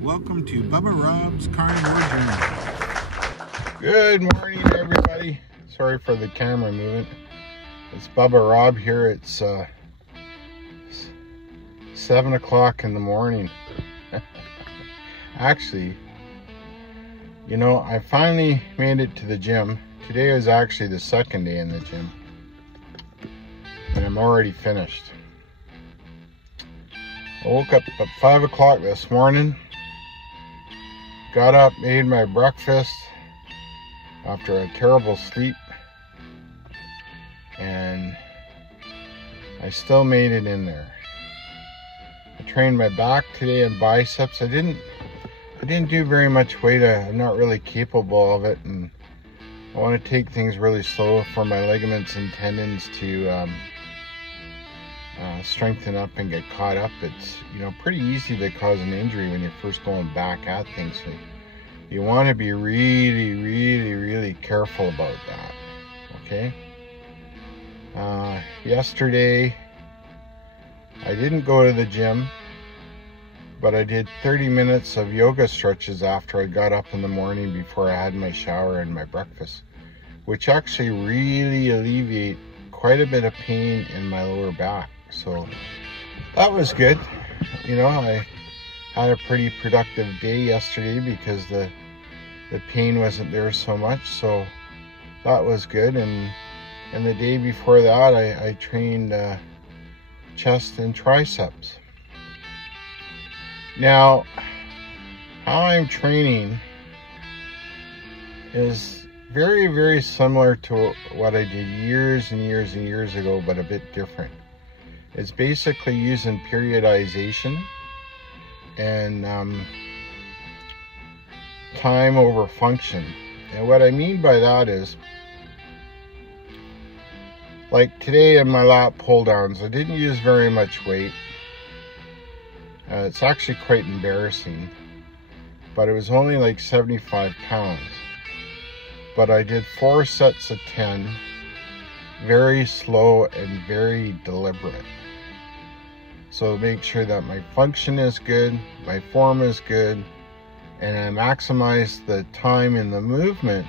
Welcome to Bubba Rob's Carnivore Journey. Good morning, everybody. Sorry for the camera movement. It's Bubba Rob here. It's 7 o'clock in the morning. Actually, you know, I finally made it to the gym. Today is actually the second day in the gym, and I'm already finished. I woke up at 5 o'clock this morning, got up, made my breakfast after a terrible sleep, and I still made it in there. I trained my back today and biceps. I didn't do very much weight. I'm not really capable of it, and I want to take things really slow for my ligaments and tendons to strengthen up and get caught up. It's, you know, pretty easy to cause an injury when you're first going back at things. So you want to be really careful about that. Okay. Yesterday I didn't go to the gym, but I did 30 minutes of yoga stretches after I got up in the morning before I had my shower and my breakfast, which actually really alleviate quite a bit of pain in my lower back. So that was good. You know, I had a pretty productive day yesterday because the pain wasn't there so much, so that was good. And the day before that I trained chest and triceps. Now, how I'm training is very similar to what I did years and years ago, but a bit different. It's basically using periodization and time over function. And what I mean by that is, like today in my lat pull downs, I didn't use very much weight. It's actually quite embarrassing, but it was only like 75 pounds. But I did 4 sets of 10, very slow and very deliberate. So make sure that my function is good, my form is good, and I maximize the time in the movement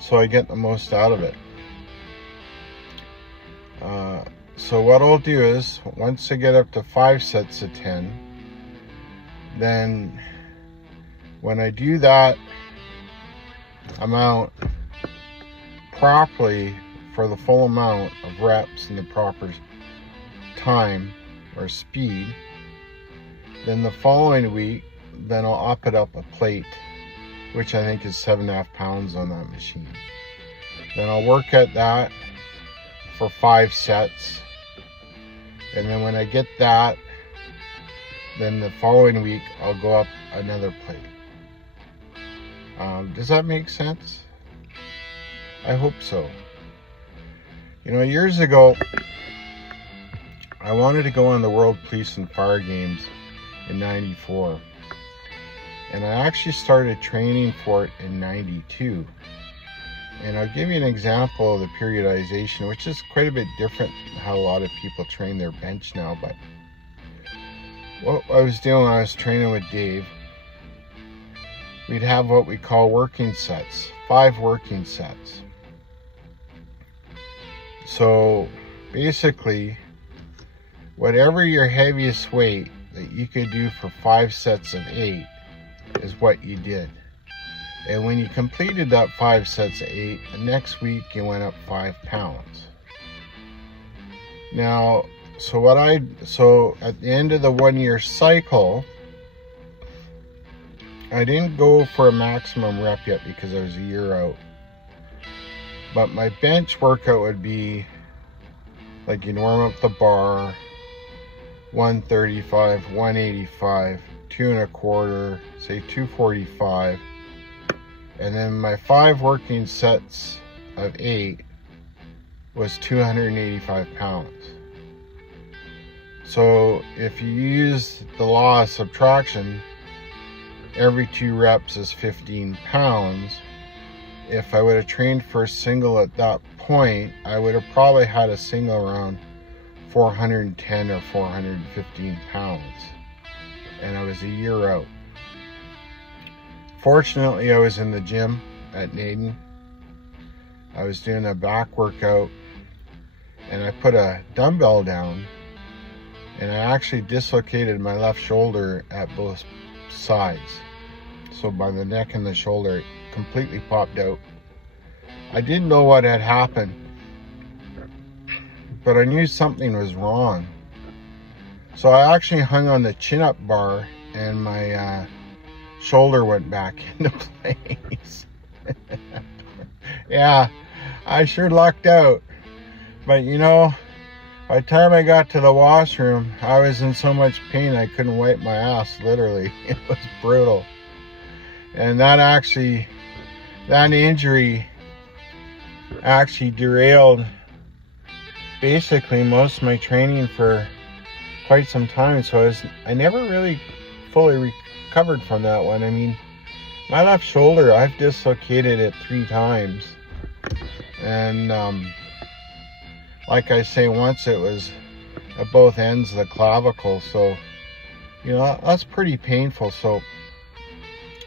so I get the most out of it. So what I'll do is, once I get up to 5 sets of 10, then when I do that amount properly for the full amount of reps and the proper time or speed, then the following week, then I'll up it up a plate, which I think is 7.5 pounds on that machine. Then I'll work at that for 5 sets, and then when I get that, then the following week I'll go up another plate. Does that make sense? I hope so. You know, years ago I wanted to go on the World Police and Fire Games in '94, and I actually started training for it in '92. And I'll give you an example of the periodization, which is quite a bit different than how a lot of people train their bench now. But what I was doing when I was training with Dave, we'd have what we call working sets, 5 working sets. So basically, whatever your heaviest weight that you could do for 5 sets of 8 is what you did. And when you completed that 5 sets of 8, the next week you went up 5 pounds. Now, so at the end of the 1-year cycle, I didn't go for a maximum rep yet because I was a year out. But my bench workout would be like, you warm up the bar, 135, 185, 2 1/4, say 245. And then my 5 working sets of 8 was 285 pounds. So if you use the law of subtraction, every 2 reps is 15 pounds. If I would have trained for a single at that point, I would have probably had a single around 410 or 415 pounds. And I was a year out. Fortunately, I was in the gym at Naden. I was doing a back workout, and I put a dumbbell down, and I actually dislocated my left shoulder at both sides. So by the neck and the shoulder, it completely popped out. I didn't know what had happened, but I knew something was wrong. So I actually hung on the chin-up bar, and my shoulder went back into place. Yeah, I sure lucked out. But you know, by the time I got to the washroom, I was in so much pain I couldn't wipe my ass, literally. It was brutal. And that injury actually derailed basically most of my training for quite some time. So I never really fully recovered from that one. I mean, my left shoulder, I've dislocated it 3 times. And like I say, once it was at both ends of the clavicle. So, you know, that's pretty painful. So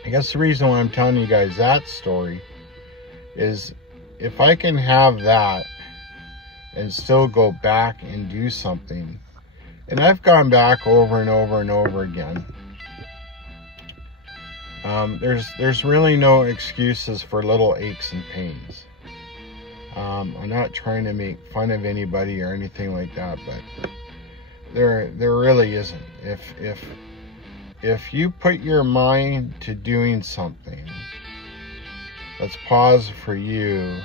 I guess the reason why I'm telling you guys that story is if I can have that and still go back and do something, and I've gone back over and over and over again, there's really no excuses for little aches and pains. I'm not trying to make fun of anybody or anything like that, but there really isn't. If you put your mind to doing something that's positive for you,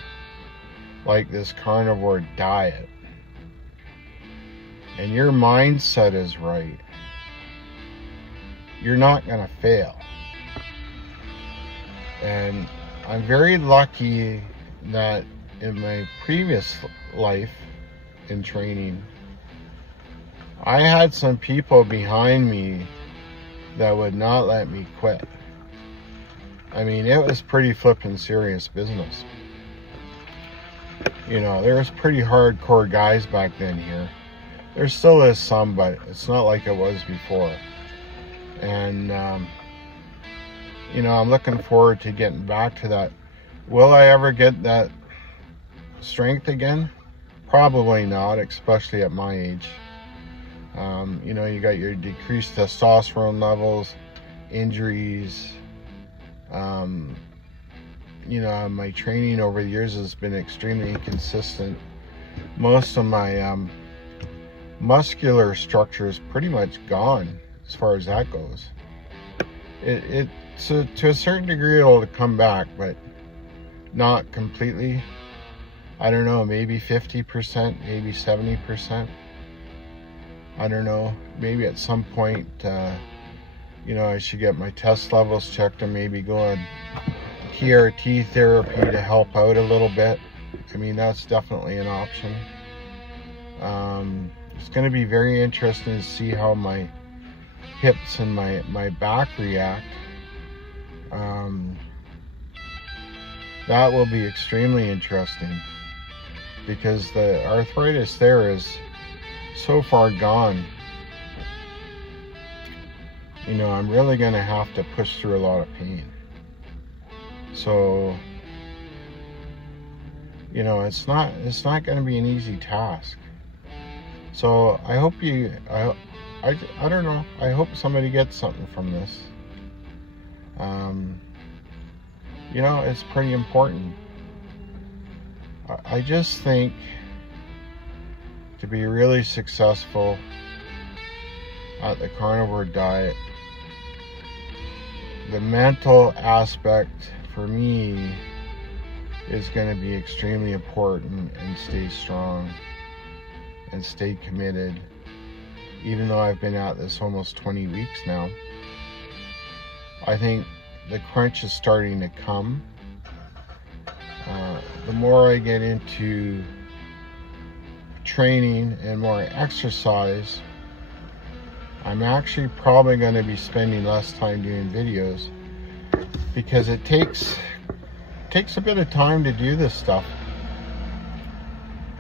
like this carnivore diet, and your mindset is right, you're not going to fail. And I'm very lucky that in my previous life in training, I had some people behind me that would not let me quit. I mean, it was pretty flippin' serious business. You know, there was pretty hardcore guys back then here. There still is some, but it's not like it was before. And, you know, I'm looking forward to getting back to that. Will I ever get that strength again? Probably not, especially at my age. You know, you got your decreased testosterone levels, injuries. You know, my training over the years has been extremely inconsistent. Most of my muscular structure is pretty much gone as far as that goes. So to a certain degree it'll come back, but not completely. I don't know, maybe 50%, maybe 70%. I don't know, maybe at some point, you know, I should get my test levels checked and maybe go on TRT therapy to help out a little bit. I mean, that's definitely an option. It's going to be very interesting to see how my hips and my back react. That will be extremely interesting because the arthritis there is so far gone. You know, I'm really going to have to push through a lot of pain. So, you know, it's not going to be an easy task. So I hope I don't know, I hope somebody gets something from this. You know, it's pretty important. I just think to be really successful at the carnivore diet, the mental aspect for me is going to be extremely important, and stay strong and stay committed. Even though I've been at this almost 20 weeks now, I think the crunch is starting to come. The more I get into training and more exercise, I'm actually probably going to be spending less time doing videos because it takes a bit of time to do this stuff.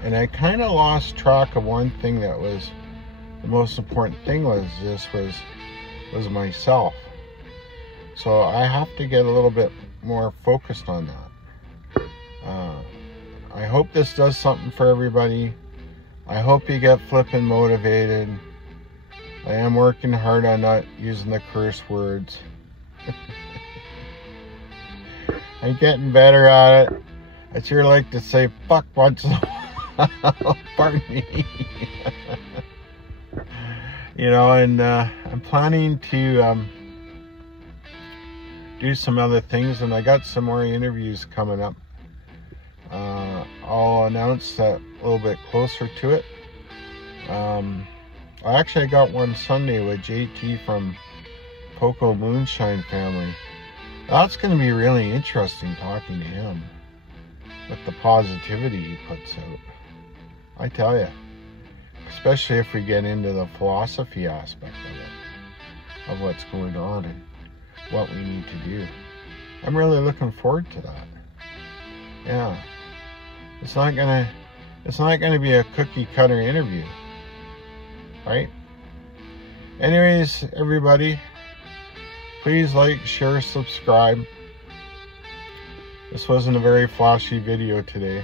And I kind of lost track of one thing that was the most important thing was myself. So I have to get a little bit more focused on that. I hope this does something for everybody. I hope you get flipping motivated. I am working hard on not using the curse words. I'm getting better at it. I sure like to say fuck once in a while. Pardon me. You know, and I'm planning to do some other things, and I got some more interviews coming up. I'll announce that a little bit closer to it. I actually got one Sunday with JT from Poco Moonshine Family. That's going to be really interesting talking to him with the positivity he puts out. I tell you, especially if we get into the philosophy aspect of it, of what's going on and what we need to do. I'm really looking forward to that. Yeah. It's not gonna be a cookie cutter interview, right? Anyways, everybody, please like, share, subscribe. This wasn't a very flashy video today,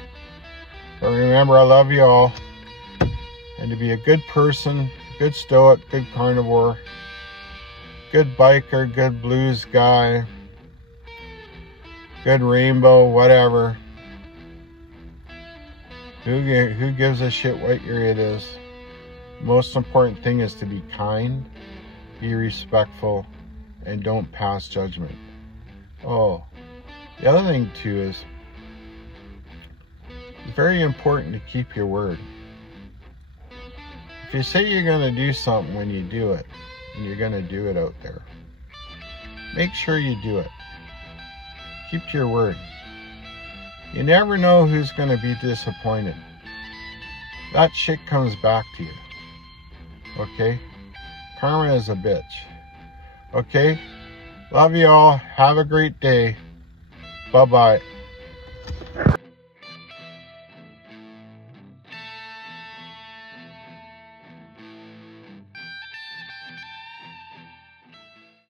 but remember, I love you all, and to be a good person, good stoic, good carnivore, good biker, good blues guy, good rainbow, whatever. Who gives a shit what year it is? Most important thing is to be kind, be respectful, and don't pass judgment. Oh, the other thing too is, it's very important to keep your word. If you say you're going to do something when you do it, and you're going to do it out there, make sure you do it. Keep to your word. You never know who's going to be disappointed. That shit comes back to you. Okay? Karma is a bitch. Okay? Love you all. Have a great day. Bye-bye.